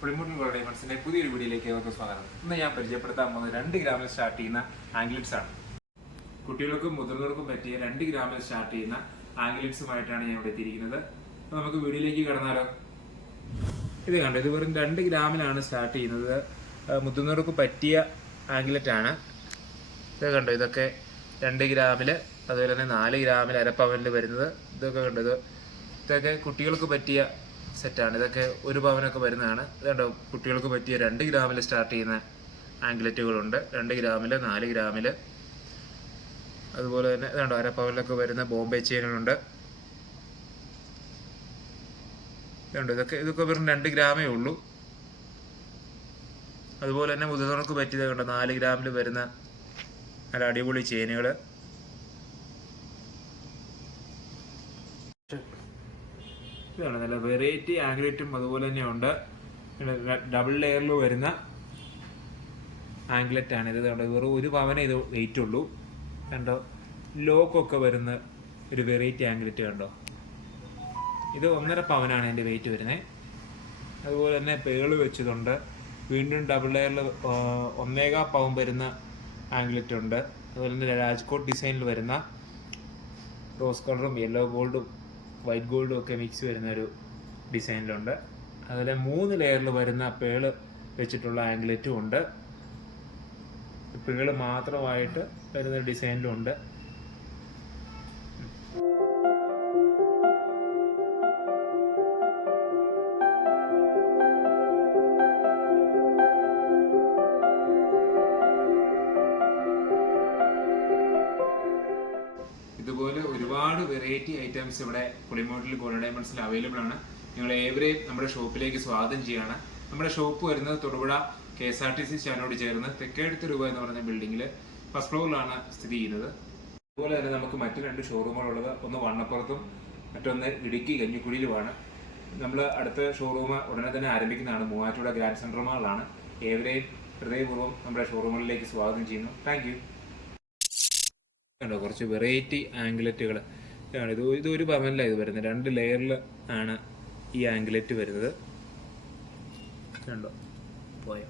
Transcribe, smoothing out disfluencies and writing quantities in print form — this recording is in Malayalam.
പുളിമുട്ടിലുള്ള ഡയമണ്ട്സിന്റെ പുതിയൊരു വീഡിയോയിലേക്ക് ഏവർക്കും സ്വാഗതം. ഇന്ന് ഞാൻ പരിചയപ്പെടുത്താൻ പോകുന്നത് 2 ഗ്രാമിൽ സ്റ്റാർട്ട് ചെയ്യുന്ന ആംഗ്ലറ്റ്സ് ആണ്. കുട്ടികൾക്കും മുതിർന്നവർക്കും പറ്റിയ 2 ഗ്രാമിൽ സ്റ്റാർട്ട് ചെയ്യുന്ന ആംഗ്ലറ്റ്സുമായിട്ടാണ് ഞാൻ ഇവിടെ എത്തിയിരിക്കുന്നത്. അപ്പോൾ നമുക്ക് വീഡിയോയിലേക്ക് കടന്നാലോ? ഇത് കണ്ടോ, ഇത് വെറും 2 ഗ്രാമിലാണ് സ്റ്റാർട്ട് ചെയ്യുന്നത്. മുതിർന്നവർക്ക് പറ്റിയ ആംഗ്ലറ്റ് ആണ്. ഇത് കണ്ടോ, ഇതൊക്കെ 2 ഗ്രാമിൽ, അതുപോലെ തന്നെ 4 ഗ്രാമിൽ അരപ്പവനിൽ വരുന്നത്. ഇതൊക്കെ കണ്ടോ, ഇതൊക്കെ കുട്ടികൾക്ക് പറ്റിയ സെറ്റാണ്. ഇതൊക്കെ 1 പവനൊക്കെ വരുന്നതാണ്. ഇതുണ്ടോ, കുട്ടികൾക്ക് പറ്റിയ 2 ഗ്രാമിൽ സ്റ്റാർട്ട് ചെയ്യുന്ന ആംഗ്ലറ്റുകളുണ്ട്. 2 ഗ്രാമിൽ, 4 ഗ്രാമിൽ, അതുപോലെ തന്നെ ഇതുണ്ടോ അരപ്പവനിലൊക്കെ വരുന്ന ബോംബെ ചെയിനുകളുണ്ട്. ഇതുണ്ട്, ഇതൊക്കെ വെറും 2 ഗ്രാമേ ഉള്ളൂ. അതുപോലെ തന്നെ മുതിർന്നവർക്ക് പറ്റിയത് കണ്ടോ, 4 ഗ്രാമിൽ വരുന്ന നല്ല അടിപൊളി ചെയിനുകൾ. ഇതാണ് നല്ല വെറൈറ്റി ആംഗ്ലറ്റും അതുപോലെ തന്നെ ഉണ്ട്. ഡബിൾ ലെയറിൽ വരുന്ന ആംഗ്ലറ്റ് ആണ് ഇത്. കണ്ടോ, വെറും 1 പവനേ ഇത് വെയിറ്റ് ഉള്ളൂ. കണ്ടോ, ലോക്കൊക്കെ വരുന്ന ഒരു വെറൈറ്റി ആംഗ്ലറ്റ് കണ്ടോ. ഇത് 1.5 പവനാണ് എൻ്റെ വെയിറ്റ് വരുന്നത്. അതുപോലെ തന്നെ പേള് വെച്ചതുണ്ട്. വീണ്ടും ഡബിൾ ലെയറിൽ 1.25 പവൻ വരുന്ന ആംഗ്ലറ്റ് ഉണ്ട്. അതുപോലെ തന്നെ രാജ്കോട്ട് ഡിസൈനിൽ വരുന്ന റോസ് കളറും യെല്ലോ ഗോൾഡും വൈറ്റ് ഗോൾഡും ഒക്കെ മിക്സ് വരുന്ന ഒരു ഡിസൈനിലുണ്ട്. അതുപോലെ 3 ലെയറിൽ വരുന്ന പേള് വെച്ചിട്ടുള്ള ആംഗ്ലറ്റും ഉണ്ട്. പേള് മാത്രമായിട്ട് വരുന്ന ഡിസൈനിലും ഉണ്ട്. ഇതുപോലെ ഒരുപാട് വെറൈറ്റി ഐറ്റംസ് ഇവിടെ പുളിമൂട്ടിൽ ഗോൾഡൻ ഡയമണ്ട്സിൽ അവൈലബിൾ ആണ്. നിങ്ങൾ ഏവരെയും നമ്മുടെ ഷോപ്പിലേക്ക് സ്വാഗതം ചെയ്യുകയാണ്. നമ്മുടെ ഷോപ്പ് വരുന്നത് തൊടുപുഴ KSRTC സ്റ്റാൻഡിനോട് ചേർന്ന് തെക്കേടുത്ത് രൂപ എന്ന് പറയുന്ന ബിൽഡിങ്ങിൽ ഫസ്റ്റ് ഫ്ലോറിലാണ് സ്ഥിതി ചെയ്യുന്നത്. അതുപോലെ തന്നെ നമുക്ക് മറ്റു 2 ഷോറൂമുകളുള്ളത്, ഒന്ന് വണ്ണപ്പുറത്തും മറ്റൊന്ന് ഇടുക്കി കഞ്ഞിക്കുഴിയിലുമാണ്. നമ്മൾ അടുത്ത ഷോറൂം ഉടനെ തന്നെ ആരംഭിക്കുന്നതാണ്. മൂവാറ്റുപുഴ ഗ്രാൻഡ് സെൻട്രൽ മാളിലാണ്. ഏവരെയും ഹൃദയപൂർവ്വം നമ്മുടെ ഷോറൂമുകളിലേക്ക് സ്വാഗതം ചെയ്യുന്നു. Thank you. കണ്ടോ, കുറച്ച് വെറൈറ്റി ആംഗ്ലറ്റുകൾ. ഇത് 1 പവനിലാണ് ഇത് വരുന്നത്. 2 ലെയറിൽ ആണ് ഈ ആംഗ്ലറ്റ് വരുന്നത്. കണ്ടോ, പോയോ?